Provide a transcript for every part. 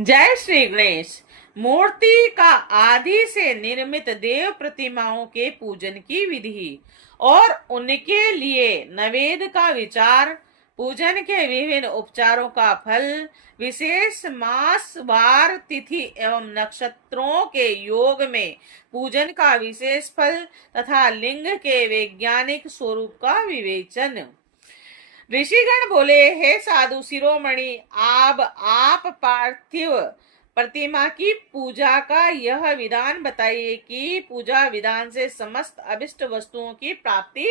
जय श्री गणेश। मूर्ति का आदि से निर्मित देव प्रतिमाओं के पूजन की विधि और उनके लिए नवेद का विचार, पूजन के विभिन्न उपचारों का फल, विशेष मास वार तिथि एवं नक्षत्रों के योग में पूजन का विशेष फल तथा लिंग के वैज्ञानिक स्वरूप का विवेचन। ऋषिगण बोले, हे साधु शिरोमणि, आप पार्थिव प्रतिमा की पूजा का यह विधान बताइए कि पूजा विधान से समस्त अभिष्ट वस्तुओं की प्राप्ति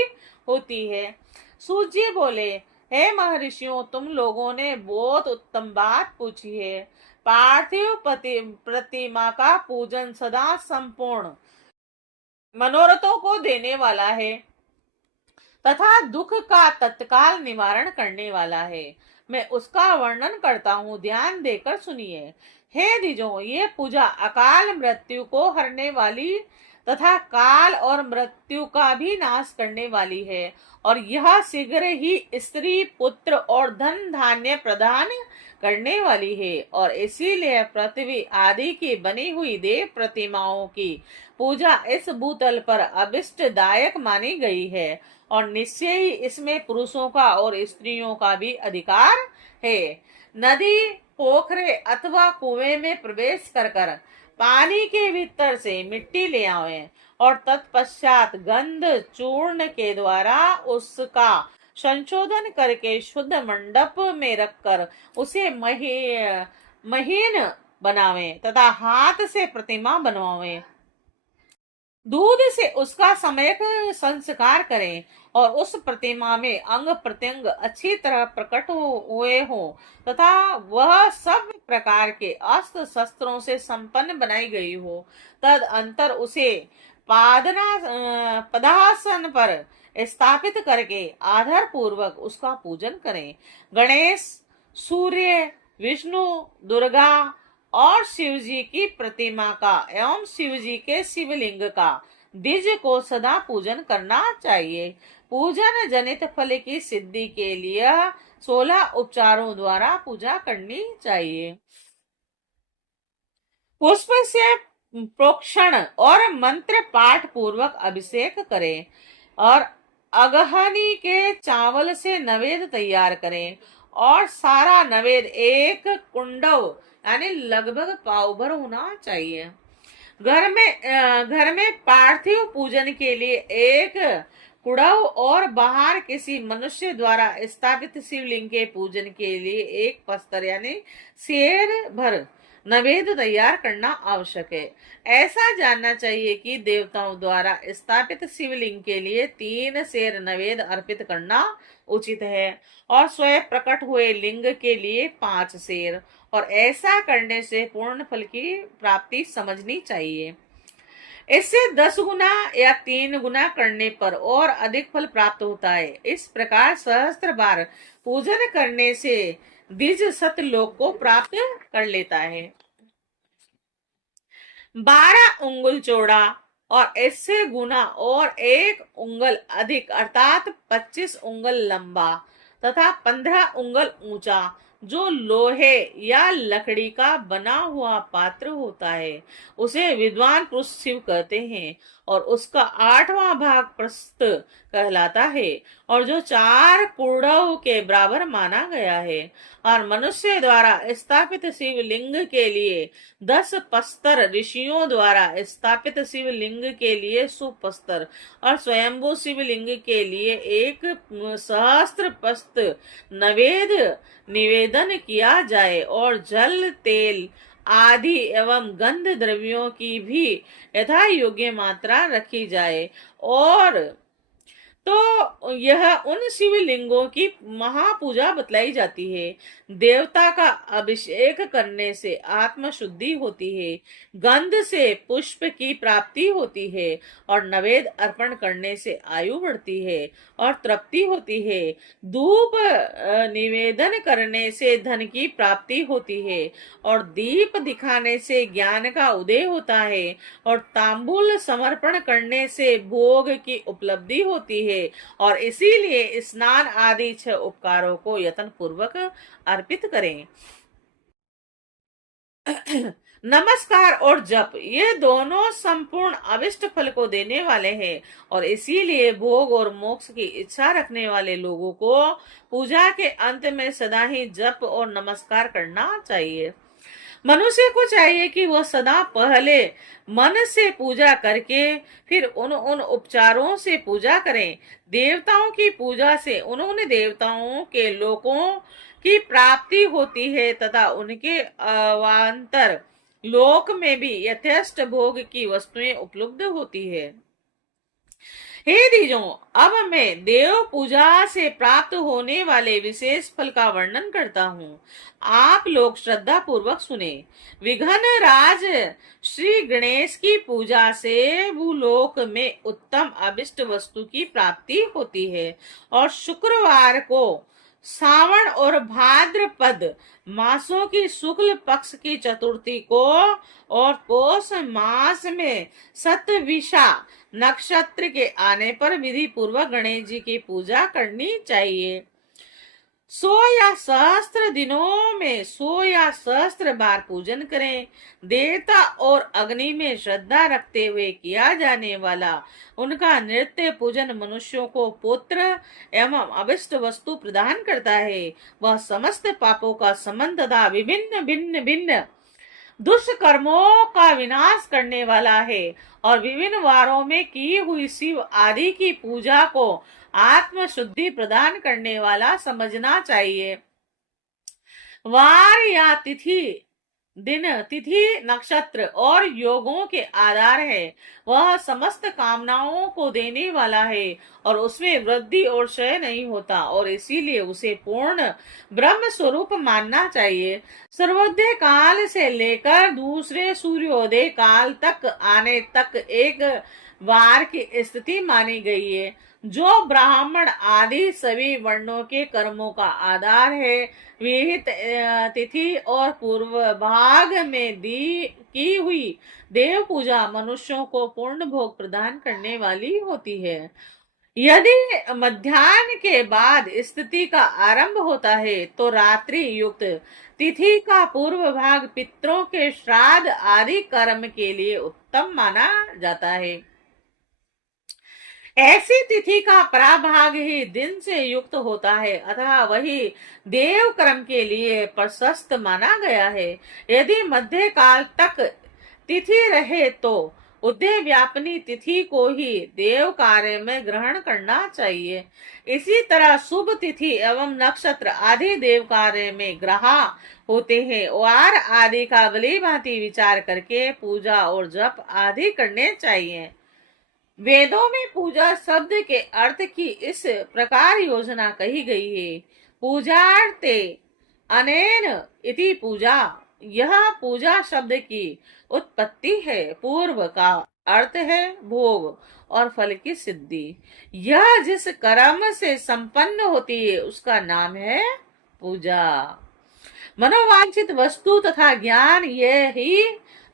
होती है। सूत जी बोले, हे महर्षियों, तुम लोगों ने बहुत उत्तम बात पूछी है। पार्थिव प्रतिमा का पूजन सदा संपूर्ण मनोरथों को देने वाला है तथा दुख का तत्काल निवारण करने वाला है। मैं उसका वर्णन करता हूँ, ध्यान देकर सुनिए। हे द्विजों, ये पूजा अकाल मृत्यु को हरने वाली तथा काल और मृत्यु का भी नाश करने वाली है और यह शीघ्र ही स्त्री पुत्र और धन धान्य प्रदान करने वाली है और इसीलिए पृथ्वी आदि की बनी हुई देव प्रतिमाओं की पूजा इस भूतल पर अभिष्टदायक मानी गई है और निश्चय ही इसमें पुरुषों का और स्त्रियों का भी अधिकार है। नदी, पोखरे अथवा कुएं में प्रवेश कर कर पानी के भीतर से मिट्टी ले आवे और तत्पश्चात गंध चूर्ण के द्वारा उसका संशोधन करके शुद्ध मंडप में रखकर उसे महीन बनावे तथा हाथ से प्रतिमा बनवावे। दूध से उसका सम्यक संस्कार करें और उस प्रतिमा में अंग प्रत्यंग अच्छी तरह प्रकट हुए हो तथा वह सब प्रकार के अस्त्र शस्त्रों से संपन्न बनाई गई हो। तद अंतर उसे पदासन पर स्थापित करके आधार पूर्वक उसका पूजन करें। गणेश, सूर्य, विष्णु, दुर्गा और शिव जी की प्रतिमा का एवं शिव जी के शिवलिंग का द्विज को सदा पूजन करना चाहिए। पूजन जनित फल की सिद्धि के लिए 16 उपचारों द्वारा पूजा करनी चाहिए। पुष्प से प्रोक्षण और मंत्र पाठ पूर्वक अभिषेक करें और अगहनी के चावल से नवेद तैयार करें और सारा नवेद एक कुंडव यानी लगभग पाव भर होना चाहिए। घर में पार्थिव पूजन के लिए एक कुड़व और बाहर किसी मनुष्य द्वारा स्थापित शिवलिंग के पूजन के लिए एक पस्तर यानी शेर भर नवेद तैयार करना आवश्यक है। ऐसा जानना चाहिए कि देवताओं द्वारा स्थापित शिवलिंग के लिए 3 शेर नवेद अर्पित करना उचित है और स्वयं प्रकट हुए लिंग के लिए 5 शेर, और ऐसा करने से पूर्ण फल की प्राप्ति समझनी चाहिए। इससे 10 गुना या 3 गुना करने पर और अधिक फल प्राप्त होता है। इस प्रकार सहस्त्र बार पूजन करने से द्विज सतलोक को प्राप्त कर लेता है। 12 उंगल चौड़ा और इससे गुना और 1 उंगल अधिक अर्थात 25 उंगल लंबा तथा 15 उंगल ऊंचा जो लोहे या लकड़ी का बना हुआ पात्र होता है उसे विद्वान पुरुष शिव कहते हैं और उसका 8वां भाग प्रस्त कहलाता है और जो 4 कुड़व के बराबर माना गया है। और मनुष्य द्वारा स्थापित शिवलिंग के लिए 10 पस्तर, ऋषियों द्वारा स्थापित शिवलिंग के लिए सुपस्तर और स्वयंभू शिवलिंग के लिए एक सहस्त्र पस्त नवेद निवेदन किया जाए और जल, तेल आदि एवं गंध द्रव्यों की भी यथा योग्य मात्रा रखी जाए। और तो यह उन शिवलिंगों की महापूजा बतलाई जाती है। देवता का अभिषेक करने से आत्म शुद्धि होती है, गंध से पुष्प की प्राप्ति होती है और नवेद अर्पण करने से आयु बढ़ती है और तृप्ति होती है। धूप निवेदन करने से धन की प्राप्ति होती है और दीप दिखाने से ज्ञान का उदय होता है और तांबूल समर्पण करने से भोग की उपलब्धि होती है और इसीलिए स्नान आदि 6 उपकारों को यत्न पूर्वक अर्पित करें। नमस्कार और जप ये दोनों संपूर्ण अभिष्ट फल को देने वाले हैं और इसीलिए भोग और मोक्ष की इच्छा रखने वाले लोगों को पूजा के अंत में सदा ही जप और नमस्कार करना चाहिए। मनुष्य को चाहिए कि वह सदा पहले मन से पूजा करके फिर उन उन उपचारों से पूजा करें। देवताओं की पूजा से उन देवताओं के लोकों की प्राप्ति होती है तथा उनके अवान्तर लोक में भी यथेष्ट भोग की वस्तुएं उपलब्ध होती है। हे द्विजों, अब मैं देव पूजा से प्राप्त होने वाले विशेष फल का वर्णन करता हूँ। आप लोग श्रद्धा पूर्वक सुने। विघ्न राज श्री गणेश की पूजा से भूलोक में उत्तम अभिष्ट वस्तु की प्राप्ति होती है और शुक्रवार को सावन और भाद्रपद मासों की शुक्ल पक्ष की चतुर्थी को और पौष मास में सतविशा नक्षत्र के आने पर विधि पूर्वक गणेश जी की पूजा करनी चाहिए। 100 या सहस्त्र दिनों में 100 या सहस्त्र बार पूजन करें। देवता और अग्नि में श्रद्धा रखते हुए किया जाने वाला उनका नृत्य पूजन मनुष्यों को पुत्र एवं अभिष्ट वस्तु प्रदान करता है। वह समस्त पापों का संबंध तथा विभिन्न भिन्न भिन्न दुष्कर्मों का विनाश करने वाला है और विभिन्न वारों में की हुई शिव आदि की पूजा को आत्म शुद्धि प्रदान करने वाला समझना चाहिए। वार या तिथि दिन तिथि नक्षत्र और योगों के आधार है। वह समस्त कामनाओं को देने वाला है और उसमें वृद्धि और क्षय नहीं होता और इसीलिए उसे पूर्ण ब्रह्म स्वरूप मानना चाहिए। सर्वोदय काल से लेकर दूसरे सूर्योदय काल तक आने तक एक वार की स्थिति मानी गई है जो ब्राह्मण आदि सभी वर्णों के कर्मों का आधार है। विहित तिथि और पूर्व भाग में की हुई देव पूजा मनुष्यों को पूर्ण भोग प्रदान करने वाली होती है। यदि मध्याह्न के बाद स्थिति का आरंभ होता है तो रात्रि युक्त तिथि का पूर्व भाग पितरों के श्राद्ध आदि कर्म के लिए उत्तम माना जाता है। ऐसी तिथि का पराभाग ही दिन से युक्त होता है अथवा वही देव कर्म के लिए प्रशस्त माना गया है। यदि मध्य काल तक तिथि रहे तो उदय व्यापनी तिथि को ही देव कार्य में ग्रहण करना चाहिए। इसी तरह शुभ तिथि एवं नक्षत्र आदि देव कार्य में ग्रहा होते हैं। वार आदि का भली भांति विचार करके पूजा और जप आदि करने चाहिए। वेदों में पूजा शब्द के अर्थ की इस प्रकार योजना कही गई है। पूजार्थे अनेन इति पूजा। यह पूजा शब्द की उत्पत्ति है। पूर्व का अर्थ है भोग और फल की सिद्धि। यह जिस कर्म से संपन्न होती है उसका नाम है पूजा। मनोवांछित वस्तु तथा ज्ञान ये ही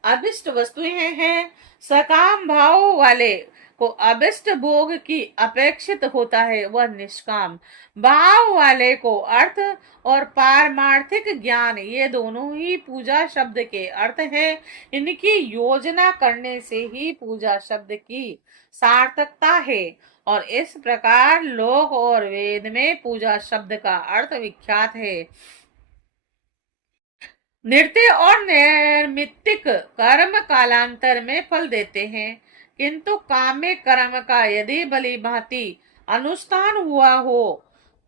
अभिष्ट वस्तुएं हैं। सकाम भाव वाले को अभिष्ट भोग की अपेक्षित होता है, वह निष्काम भाव वाले को अर्थ और पारमार्थिक ज्ञान ये दोनों ही पूजा शब्द के अर्थ है। इनकी योजना करने से ही पूजा शब्द की सार्थकता है और इस प्रकार लोक और वेद में पूजा शब्द का अर्थ विख्यात है। नृत्य और नैमित्तिक कर्म कालांतर में फल देते हैं, किंतु काम्य कर्म का यदि भली भांति अनुष्ठान हुआ हो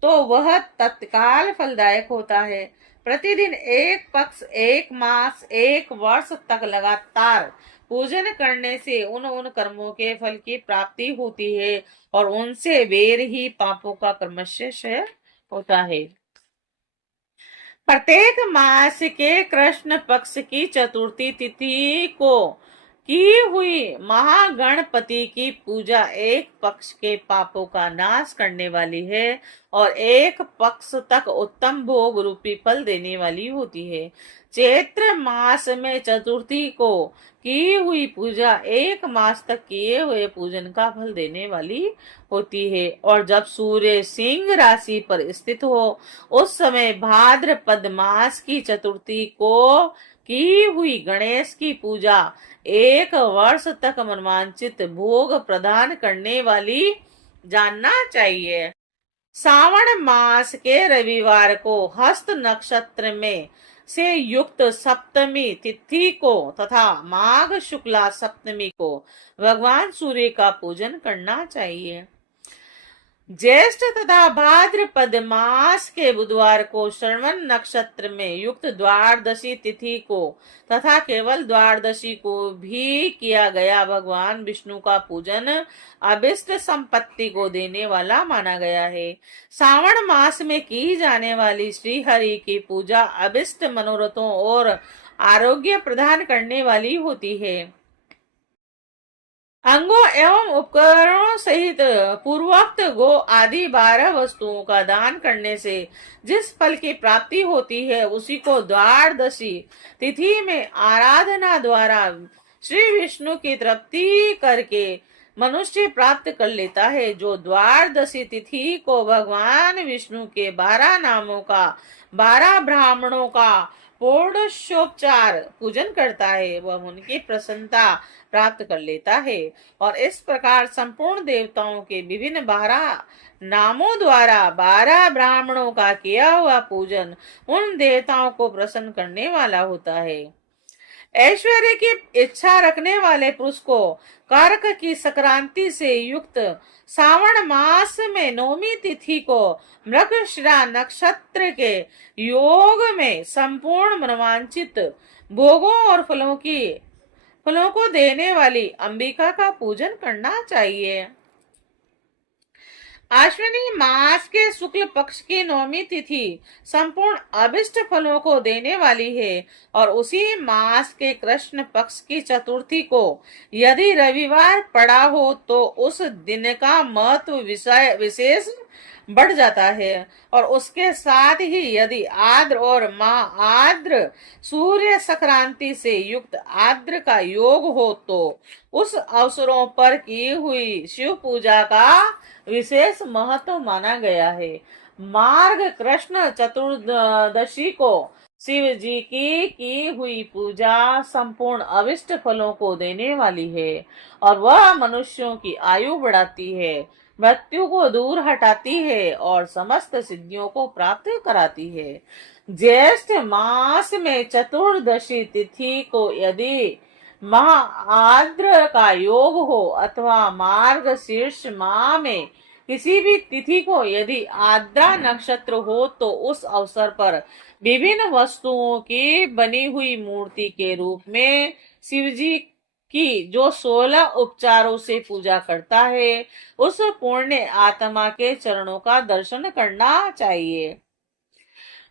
तो वह तत्काल फलदायक होता है। प्रतिदिन एक पक्ष, एक मास, एक वर्ष तक लगातार पूजन करने से उन कर्मों के फल की प्राप्ति होती है और उनसे वेर ही पापों का क्रमशः होता है। प्रत्येक मास के कृष्ण पक्ष की चतुर्थी तिथि को की हुई महागणपति की पूजा एक पक्ष के पापों का नाश करने वाली है और एक पक्ष तक उत्तम भोग रूपी फल देने वाली होती है। चैत्र मास में चतुर्थी को की हुई पूजा एक मास तक किए हुए पूजन का फल देने वाली होती है और जब सूर्य सिंह राशि पर स्थित हो उस समय भाद्रपद मास की चतुर्थी को की हुई गणेश की पूजा 1 वर्ष तक मनवांचित भोग प्रदान करने वाली जानना चाहिए। श्रावण मास के रविवार को हस्त नक्षत्र में से युक्त सप्तमी तिथि को तथा माघ शुक्ला सप्तमी को भगवान सूर्य का पूजन करना चाहिए। ज्येष्ठ तथा भाद्रपद मास के बुधवार को श्रवण नक्षत्र में युक्त द्वादशी तिथि को तथा केवल द्वादशी को भी किया गया भगवान विष्णु का पूजन अभिष्ट संपत्ति को देने वाला माना गया है। श्रावण मास में की जाने वाली श्री हरि की पूजा अभिष्ट मनोरथों और आरोग्य प्रदान करने वाली होती है। अंगों एवं उपकरणों सहित पूर्वोक्त गो आदि 12 वस्तुओं का दान करने से जिस फल की प्राप्ति होती है उसी को द्वादशी तिथि में आराधना द्वारा श्री विष्णु की तृप्ति करके मनुष्य प्राप्त कर लेता है। जो द्वादशी तिथि को भगवान विष्णु के 12 नामों का 12 ब्राह्मणों का षोडशोपचार पूजन करता है वह उनकी प्रसन्नता प्राप्त कर लेता है और इस प्रकार संपूर्ण देवताओं के विभिन्न 12 नामों द्वारा 12 ब्राह्मणों का किया हुआ पूजन उन देवताओं को प्रसन्न करने वाला होता है। ऐश्वर्य की इच्छा रखने वाले पुरुष को कर्क की संक्रांति से युक्त श्रावण मास में नौमी तिथि को मृगशिरा नक्षत्र के योग में संपूर्ण मनोवांछित भोगों और फलों को देने वाली अंबिका का पूजन करना चाहिए। अश्विनी मास के शुक्ल पक्ष की नौमी तिथि संपूर्ण अभिष्ट फलों को देने वाली है और उसी मास के कृष्ण पक्ष की चतुर्थी को यदि रविवार पड़ा हो तो उस दिन का महत्व विशेष बढ़ जाता है और उसके साथ ही यदि आद्र और माह आद्र सूर्य संक्रांति से युक्त आद्र का योग हो तो उस अवसरों पर की हुई शिव पूजा का विशेष महत्व माना गया है। मार्ग कृष्ण चतुर्दशी को शिव जी की हुई पूजा संपूर्ण अभिष्ट फलों को देने वाली है और वह मनुष्यों की आयु बढ़ाती है, मृत्यु को दूर हटाती है और समस्त सिद्धियों को प्राप्त कराती है। ज्येष्ठ मास में चतुर्दशी तिथि को यदि महाआद्र का योग हो अथवा मार्ग शीर्ष माह में किसी भी तिथि को यदि आद्रा नक्षत्र हो तो उस अवसर पर विभिन्न वस्तुओं की बनी हुई मूर्ति के रूप में शिवजी की जो 16 उपचारों से पूजा करता है उस पुण्य आत्मा के चरणों का दर्शन करना चाहिए।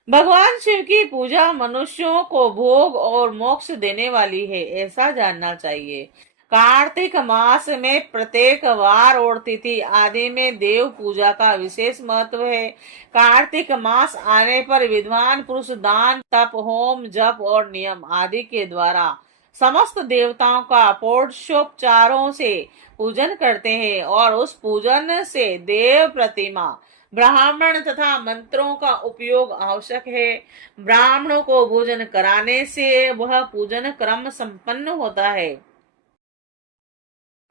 भगवान शिव की पूजा मनुष्यों को भोग और मोक्ष देने वाली है ऐसा जानना चाहिए। कार्तिक मास में प्रत्येक वार और तिथि आदि में देव पूजा का विशेष महत्व है। कार्तिक मास आने पर विद्वान पुरुष दान तप होम जप और नियम आदि के द्वारा समस्त देवताओं का षोडशोपचारों से पूजन करते हैं और उस पूजन से देव प्रतिमा ब्राह्मण तथा मंत्रों का उपयोग आवश्यक है। ब्राह्मणों को भोजन कराने से वह पूजन क्रम संपन्न होता है।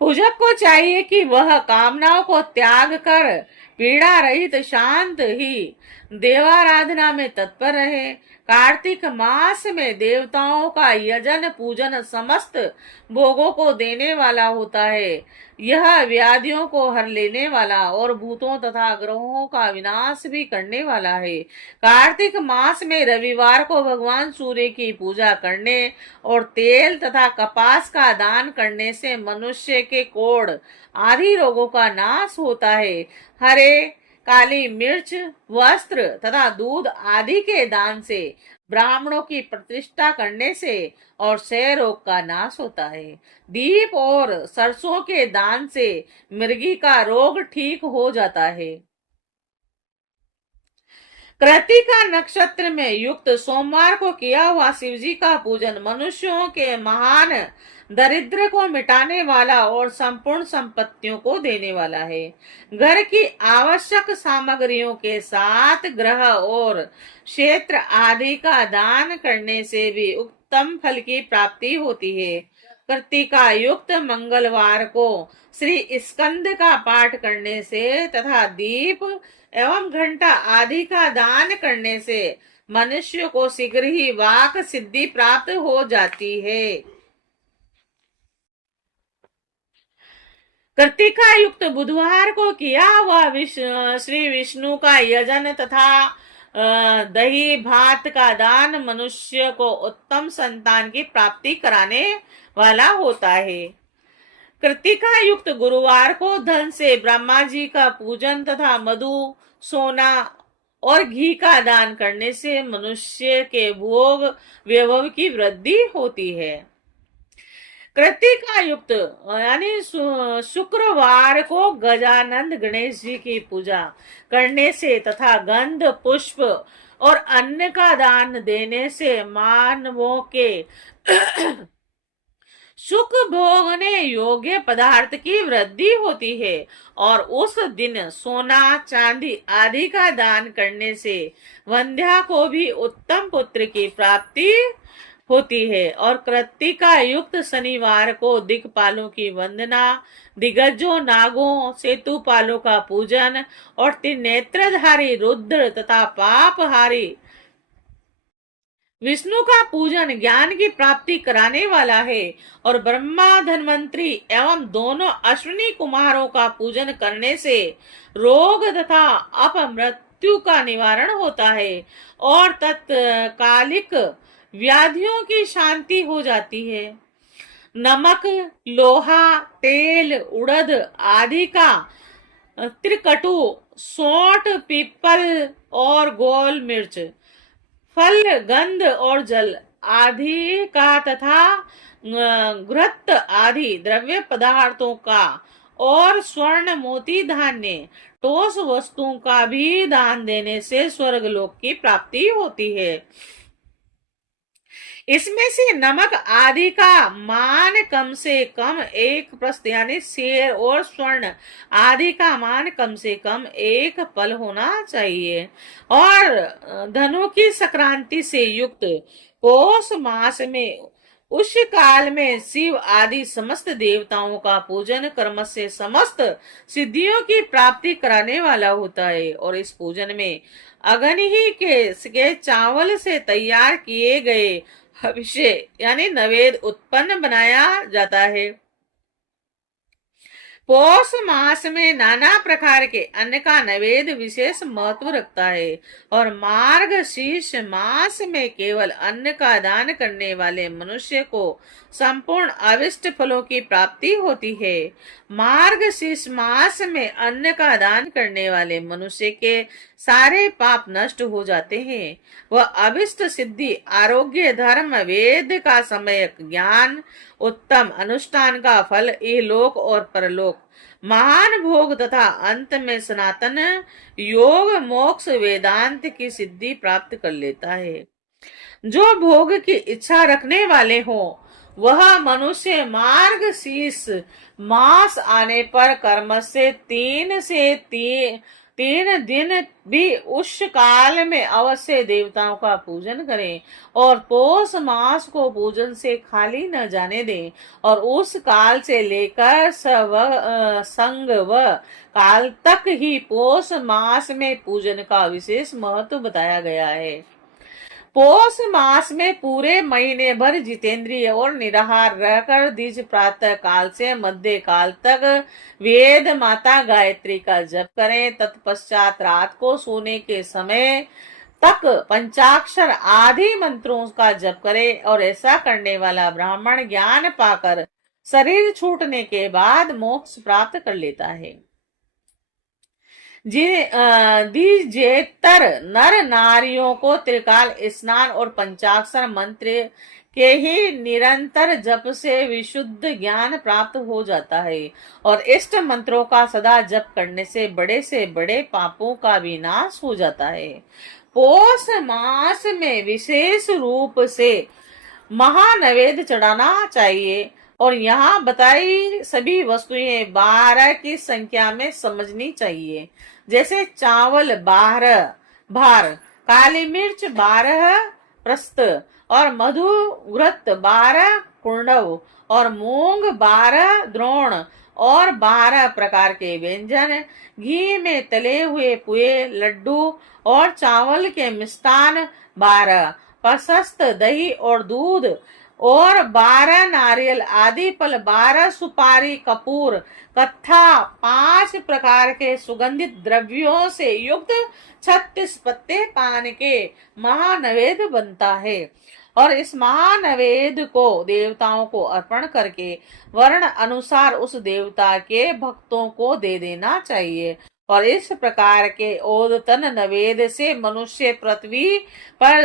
पूजक को चाहिए कि वह कामनाओं को त्याग कर पीड़ा रहित शांत ही देवाराधना में तत्पर रहे। कार्तिक मास में देवताओं का यजन पूजन समस्त भोगों को देने वाला होता है। यह व्याधियों को हर लेने वाला और भूतों तथा ग्रहों का विनाश भी करने वाला है। कार्तिक मास में रविवार को भगवान सूर्य की पूजा करने और तेल तथा कपास का दान करने से मनुष्य के कोढ़ आदि रोगों का नाश होता है। हरे काली मिर्च वस्त्र तथा दूध आदि के दान से ब्राह्मणों की प्रतिष्ठा करने से और क्षय रोग का नाश होता है। दीप और सरसों के दान से मृगी का रोग ठीक हो जाता है। कृतिका नक्षत्र में युक्त सोमवार को किया हुआ शिवजी का पूजन मनुष्यों के महान दरिद्र को मिटाने वाला और संपूर्ण संपत्तियों को देने वाला है। घर की आवश्यक सामग्रियों के साथ ग्रह और क्षेत्र आदि का दान करने से भी उक्त उत्तम फल की प्राप्ति होती है। कृतिका युक्त मंगलवार को श्री स्कंद का पाठ करने से तथा दीप एवं घंटा आदि का दान करने से मनुष्य को शीघ्र ही वाक सिद्धि प्राप्त हो जाती है। कृतिका युक्त बुधवार को किया हुआ श्री विष्णु का यजन तथा दही भात का दान मनुष्य को उत्तम संतान की प्राप्ति कराने वाला होता है। कृतिका युक्त गुरुवार को धन से ब्रह्मा जी का पूजन तथा मधु, सोना और घी का दान करने से मनुष्य के भोग वैभव की वृद्धि होती है। कृतिका युक्त यानी शुक्रवार को गजानंद गणेश जी की पूजा करने से तथा गंध पुष्प और अन्न का दान देने से मानवों के सुख भोगने योग्य पदार्थ की वृद्धि होती है। और उस दिन सोना चांदी आदि का दान करने से वंध्या को भी उत्तम पुत्र की प्राप्ति होती है। और कृत्तिका युक्त शनिवार को दिक्पालों की वंदना, दिग्गजों, नागों, सेतुपालों का पूजन और त्रिनेत्रधारी रुद्र तथा पापहारी विष्णु का पूजन ज्ञान की प्राप्ति कराने वाला है। और ब्रह्मा, धन्वंतरी एवं दोनों अश्विनी कुमारों का पूजन करने से रोग तथा अपमृत्यु का निवारण होता है और तत्कालिक व्याधियों की शांति हो जाती है। नमक, लोहा, तेल, उड़द आदि का त्रिकटु, सौंठ, पीपल और गोल मिर्च, फल, गंध और जल आदि का तथा घृत आदि द्रव्य पदार्थों का और स्वर्ण, मोती, धान्य, ठोस वस्तुओं का भी दान देने से स्वर्गलोक की प्राप्ति होती है। इसमें से नमक आदि का मान कम से कम 1 प्रस्त यानी शेर और स्वर्ण आदि का मान कम से कम 1 पल होना चाहिए। और धनु की संक्रांति से युक्त पौष मास में उस काल में शिव आदि समस्त देवताओं का पूजन कर्म से समस्त सिद्धियों की प्राप्ति कराने वाला होता है। और इस पूजन में अग्नि के चावल से तैयार किए गए हविष्य यानी नवेद उत्पन्न बनाया जाता है। पौष मास में नाना प्रकार के अन्न का नैवेद्य विशेष महत्व रखता है। और मार्गशीर्ष मास में केवल अन्न का दान करने वाले मनुष्य को संपूर्ण अविष्ट फलों की प्राप्ति होती है। मार्गशीर्ष मास में अन्न का दान करने वाले मनुष्य के सारे पाप नष्ट हो जाते हैं। वह अभिष्ट सिद्धि, आरोग्य, धर्म, वेद का सम्यक ज्ञान, उत्तम अनुष्ठान का फल, इहलोक और परलोक, महान भोग तथा अंत में सनातन योग, मोक्ष, वेदांत की सिद्धि प्राप्त कर लेता है। जो भोग की इच्छा रखने वाले हो वह मनुष्य मार्गशीर्ष मास आने पर कर्म से 3 दिन भी उस काल में अवश्य देवताओं का पूजन करें और पौष मास को पूजन से खाली न जाने दें। और उस काल से लेकर संग व काल तक ही पौष मास में पूजन का विशेष महत्व बताया गया है। पौष मास में पूरे महीने भर जितेंद्रिय और निराहार रहकर द्विज प्रातः काल से मध्य काल तक वेद माता गायत्री का जप करें। तत्पश्चात रात को सोने के समय तक पंचाक्षर आदि मंत्रों का जप करें। और ऐसा करने वाला ब्राह्मण ज्ञान पाकर शरीर छूटने के बाद मोक्ष प्राप्त कर लेता है। द्विजेतर नर नारियों को त्रिकाल स्नान और पंचाक्षर मंत्र के ही निरंतर जप से विशुद्ध ज्ञान प्राप्त हो जाता है। और इष्ट मंत्रों का सदा जप करने से बड़े पापों का विनाश हो जाता है। पौष मास में विशेष रूप से महानैवेद्य चढ़ाना चाहिए। और यहाँ बताई सभी वस्तुएं 12 की संख्या में समझनी चाहिए। जैसे चावल 12 भार, काली मिर्च 12 प्रस्त, और मधु घृत 12 कुंडव और मूंग 12 द्रोण और 12 प्रकार के व्यंजन, घी में तले हुए पुए लड्डू और चावल के मिष्टान 12, प्रशस्त दही और दूध और 12 नारियल आदि फल, 12 सुपारी कपूर कत्था, 5 प्रकार के सुगंधित द्रव्यों से युक्त 36 पत्ते पान के महानैवेद्य बनता है। और इस महानैवेद्य को देवताओं को अर्पण करके वर्ण अनुसार उस देवता के भक्तों को दे देना चाहिए। और इस प्रकार के ओदतन नैवेद्य से मनुष्य पृथ्वी पर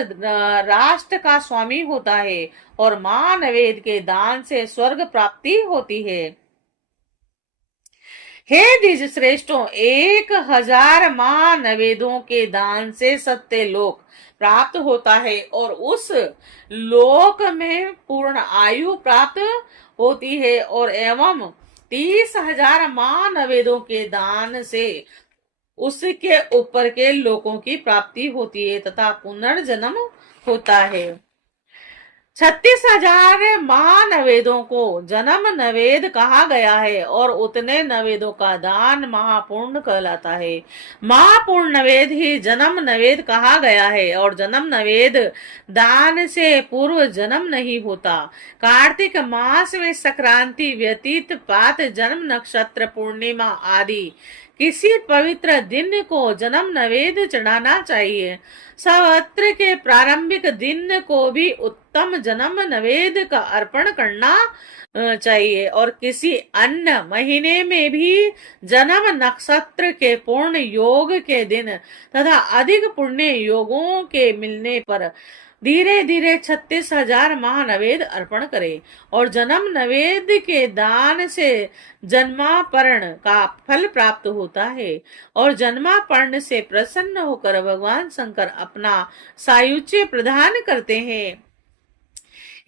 राष्ट्र का स्वामी होता है और महानैवेद्य के दान से स्वर्ग प्राप्ति होती है। हे द्विज श्रेष्ठों, 1000 महानैवेद्यों के दान से सत्य लोक प्राप्त होता है और उस लोक में पूर्ण आयु प्राप्त होती है। और एवं 30,000 महानैवेद्यों के दान से उसके ऊपर के लोकों की प्राप्ति होती है तथा पुनर्जन्म होता है। 36,000 महानैवेद्यों को जन्म नैवेद्य कहा गया है और उतने नैवेद्यों का दान महापूर्ण कहलाता है। महापूर्ण नैवेद्य ही जन्म नैवेद्य कहा गया है और जन्म नैवेद्य दान से पूर्व जन्म नहीं होता। कार्तिक मास में संक्रांति व्यतीत पात जन्म नक्षत्र पूर्णिमा आदि किसी पवित्र दिन को जन्म नैवेद्य चढ़ाना चाहिए। संवत्सर के प्रारंभिक दिन को भी उत्तम जन्म नैवेद्य का अर्पण करना चाहिए और किसी अन्य महीने में भी जन्म नक्षत्र के पूर्ण योग के दिन तथा अधिक पुण्य योगों के मिलने पर धीरे धीरे 36,000 महानैवेद्य अर्पण करे। और जन्म नैवेद्य के दान से जन्मापर्ण का फल प्राप्त होता है और जन्मापर्ण से प्रसन्न होकर भगवान शंकर अपना सायुज्य प्रदान करते हैं।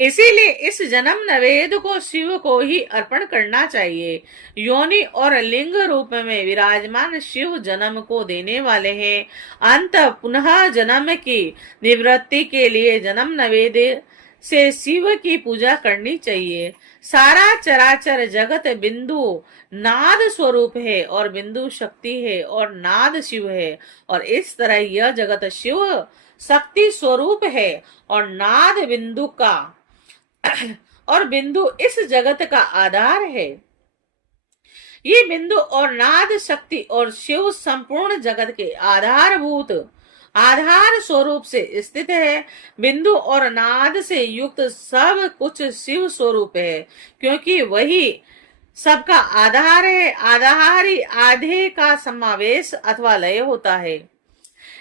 इसीलिए इस जन्म नैवेद्य को शिव को ही अर्पण करना चाहिए। योनि और लिंग रूप में विराजमान शिव जन्म को देने वाले हैं। अंत पुनः जन्म की निवृत्ति के लिए जन्म नैवेद्य से शिव की पूजा करनी चाहिए। सारा चराचर जगत बिंदु नाद स्वरूप है और बिंदु शक्ति है और नाद शिव है और इस तरह यह जगत शिव शक्ति स्वरूप है और नाद बिंदु का और बिंदु इस जगत का आधार है। ये बिंदु और नाद शक्ति और शिव संपूर्ण जगत के आधारभूत आधार स्वरूप से स्थित है। बिंदु और नाद से युक्त सब कुछ शिव स्वरूप है क्योंकि वही सबका आधार है। आधारी आधे का समावेश अथवा लय होता है।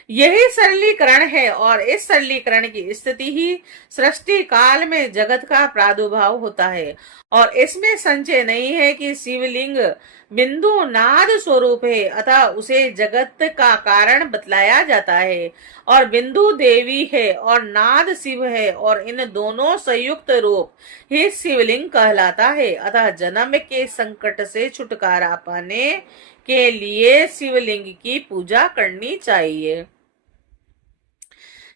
यही सरलीकरण है और इस सरलीकरण की स्थिति ही सृष्टि काल में जगत का प्रादुर्भाव होता है और इसमें संशय नहीं है कि शिवलिंग बिंदु नाद स्वरूप है अतः उसे जगत का कारण बतलाया जाता है और बिंदु देवी है और नाद शिव है और इन दोनों संयुक्त रूप ही शिवलिंग कहलाता है। अतः जन्म के संकट से छुटकारा पाने के लिए शिवलिंग की पूजा करनी चाहिए।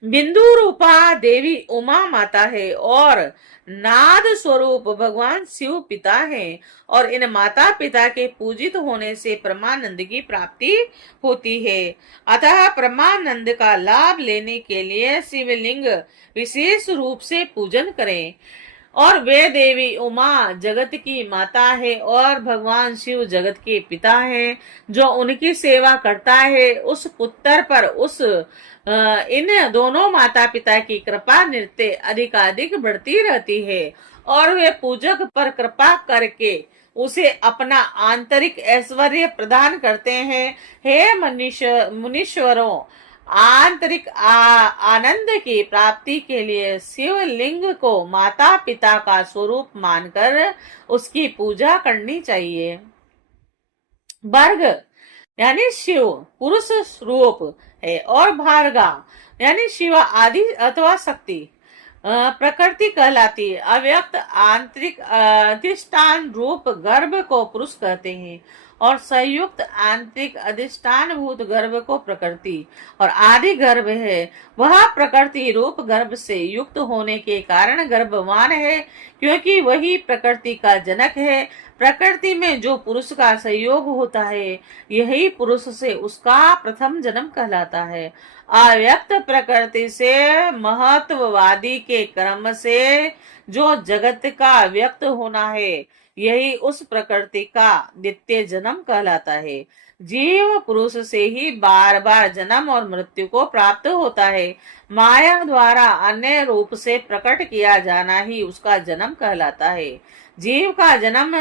बिंदु रूपा देवी उमा माता है और नाद स्वरूप भगवान शिव पिता हैं और इन माता पिता के पूजित होने से परमानंद की प्राप्ति होती है। अतः परमानंद का लाभ लेने के लिए शिवलिंग विशेष रूप से पूजन करें। और वे देवी उमा जगत की माता है और भगवान शिव जगत के पिता हैं। जो उनकी सेवा करता है उस पुत्र पर उस इन दोनों माता पिता की कृपा नित्य अधिकाधिक बढ़ती रहती है और वे पूजक पर कृपा करके उसे अपना आंतरिक ऐश्वर्य प्रदान करते हैं। हे मुनीश्वरों, आंतरिक आनंद की प्राप्ति के लिए शिवलिंग को माता पिता का स्वरूप मानकर उसकी पूजा करनी चाहिए। वर्ग यानी शिव पुरुष रूप है और भार्गा यानी शिव आदि अथवा शक्ति प्रकृति कहलाती है। अव्यक्त आंतरिक अधिष्ठान रूप गर्भ को पुरुष कहते हैं और संयुक्त आंतरिक अधिष्ठान भूत गर्भ को प्रकृति और आदि गर्भ है। वह प्रकृति रूप गर्भ से युक्त होने के कारण गर्भवान है, क्योंकि वही प्रकृति का जनक है। प्रकृति में जो पुरुष का संयोग होता है, यही पुरुष से उसका प्रथम जन्म कहलाता है। अव्यक्त प्रकृति से महत्ववादी के क्रम से जो जगत का व्यक्त होना है, यही उस प्रकृति का नित्य जन्म कहलाता है। जीव पुरुष से ही बार बार जन्म और मृत्यु को प्राप्त होता है। माया द्वारा अन्य रूप से प्रकट किया जाना ही उसका जन्म कहलाता है। जीव का जन्म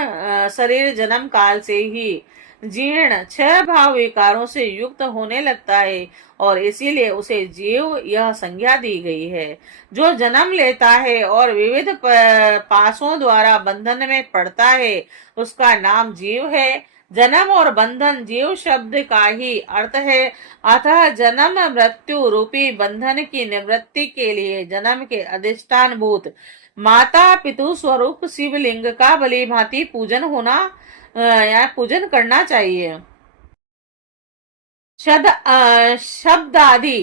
शरीर जन्म काल से ही जीर्ण छह भाव विकारों से युक्त होने लगता है, और इसीलिए उसे जीव यह संज्ञा दी गई है। जो जन्म लेता है और विविध पासों द्वारा बंधन में पड़ता है, उसका नाम जीव है। जन्म और बंधन जीव शब्द का ही अर्थ है। अतः जन्म मृत्यु रूपी बंधन की निवृत्ति के लिए जन्म के अधिष्ठान भूत माता पितु स्वरूप शिवलिंग का भली भांति पूजन होना या पूजन करना चाहिए। शब्द आदि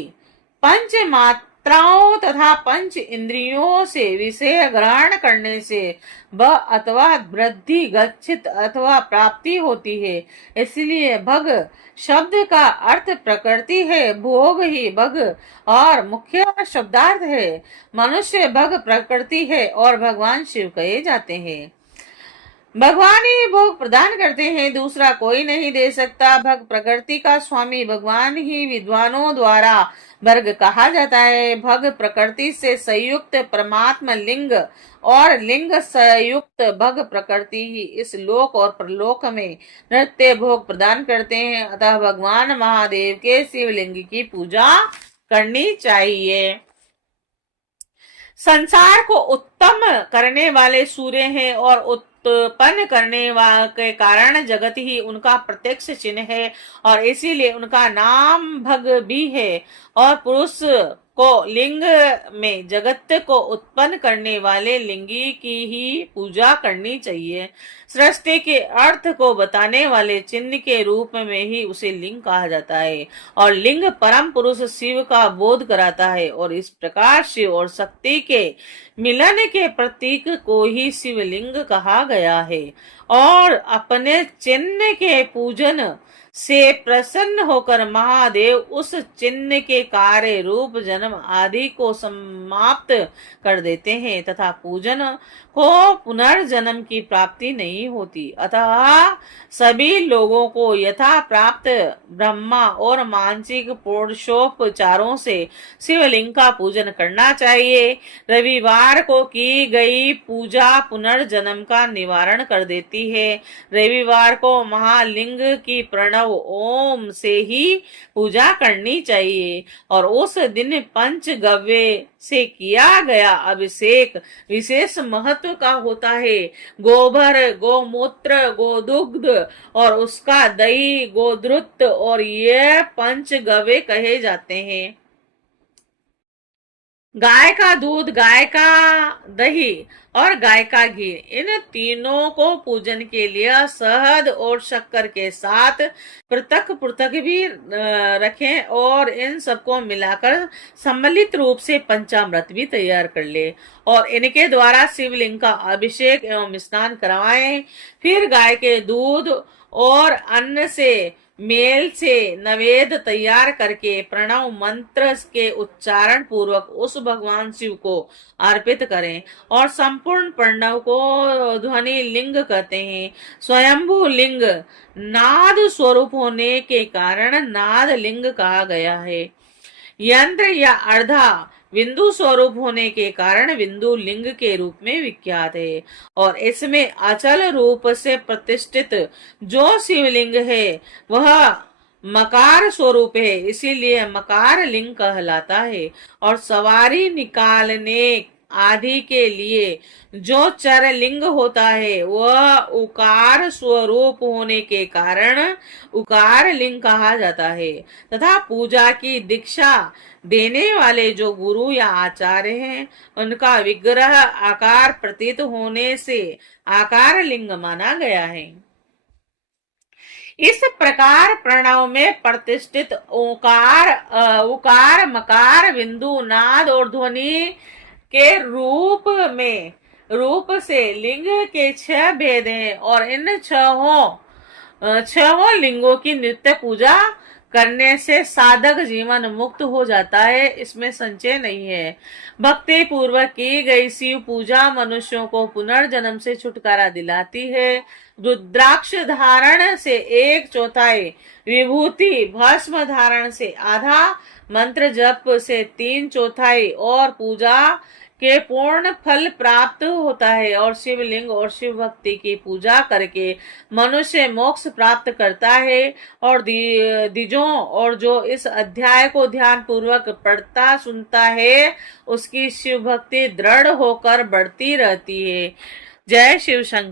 पंच मात्राओं तथा पंच इंद्रियों से विषय ग्रहण करने से ब अथवा वृद्धि गच्छित अथवा प्राप्ति होती है। इसलिए भग शब्द का अर्थ प्रकृति है। भोग ही भग और मुख्य शब्दार्थ है। मनुष्य भग प्रकृति है और भगवान शिव कहे जाते हैं। भगवान ही भोग प्रदान करते हैं, दूसरा कोई नहीं दे सकता। भग प्रकृति का स्वामी भगवान ही विद्वानों द्वारा वर्ग कहा जाता है। भग प्रकृति से संयुक्त परमात्मा लिंग और लिंग संयुक्त भग प्रकृति ही इस लोक और परलोक में नित्य भोग प्रदान करते हैं। अतः भगवान महादेव के शिवलिंग की पूजा करनी चाहिए। संसार को उत्तम करने वाले सूर्य हैं और उत्पन्न करने के कारण जगत ही उनका प्रत्यक्ष चिन्ह है, और इसीलिए उनका नाम भग भी है। और पुरुष को लिंग में जगत को उत्पन्न करने वाले लिंगी की ही पूजा करनी चाहिए। सृष्टि के अर्थ को बताने वाले चिन्ह के रूप में ही उसे लिंग कहा जाता है, और लिंग परम पुरुष शिव का बोध कराता है, और इस प्रकार शिव और शक्ति के मिलन के प्रतीक को ही शिवलिंग कहा गया है। और अपने चिन्ह के पूजन से प्रसन्न होकर महादेव उस चिन्ह के कार्य रूप जन्म आदि को समाप्त कर देते हैं तथा पूजन को पुनर्जन्म की प्राप्ति नहीं होती। अतः सभी लोगों को यथा प्राप्त ब्रह्मा और मानसिक पुरुषोपचारों से शिवलिंग का पूजन करना चाहिए। रविवार को की गई पूजा पुनर्जन्म का निवारण कर देती है। रविवार को महालिंग की प्रणव ओम से ही पूजा करनी चाहिए, और उस दिन पंचगव्य से किया गया अभिषेक विशेष महत्व का होता है। गोबर, गोमूत्र, गोदुग्ध और उसका दही, गोधृत और ये पंचगव्य कहे जाते हैं। गाय का दूध, गाय का दही और गाय का घी, इन तीनों को पूजन के लिए शहद और शक्कर के साथ पृथक पृथक भी रखें, और इन सबको मिलाकर सम्मिलित रूप से पंचामृत भी तैयार कर ले, और इनके द्वारा शिवलिंग का अभिषेक एवं स्नान करवाएं। फिर गाय के दूध और अन्न से मेल से नवेद तैयार करके प्रणव मंत्र के उच्चारण पूर्वक उस भगवान शिव को अर्पित करें, और संपूर्ण प्रणव को ध्वनि लिंग कहते हैं। स्वयंभू लिंग नाद स्वरूप होने के कारण नाद लिंग कहा गया है। यंत्र या अर्धा बिंदु स्वरूप होने के कारण बिंदु लिंग के रूप में विख्यात है, और इसमें अचल रूप से प्रतिष्ठित जो शिवलिंग है वह मकार स्वरूप है, इसीलिए मकार लिंग कहलाता है। और सवारी निकालने आदि के लिए जो चर लिंग होता है वह उकार स्वरूप होने के कारण उकार लिंग कहा जाता है, तथा पूजा की दीक्षा देने वाले जो गुरु या आचार्य हैं उनका विग्रह आकार प्रतीत होने से आकार लिंग माना गया है। इस प्रकार प्रणव में प्रतिष्ठित उकार मकार बिंदु नाद और ध्वनि के रूप से लिंग के 6 भेद हैं और इन छहों लिंगों की नित्य पूजा करने से साधक जीवन मुक्त हो जाता है, इसमें संशय नहीं है। भक्ति पूर्वक की गई शिव पूजा मनुष्यों को पुनर्जन्म से छुटकारा दिलाती है। रुद्राक्ष धारण से 1/4, विभूति भस्म धारण से आधा, मंत्र जप से 3/4 और पूजा के पूर्ण फल प्राप्त होता है और शिवलिंग और शिव भक्ति की पूजा करके मनुष्य मोक्ष प्राप्त करता है। और द्विजों और जो इस अध्याय को ध्यान पूर्वक पढ़ता सुनता है उसकी शिव भक्ति दृढ़ होकर बढ़ती रहती है। जय शिव शंकर।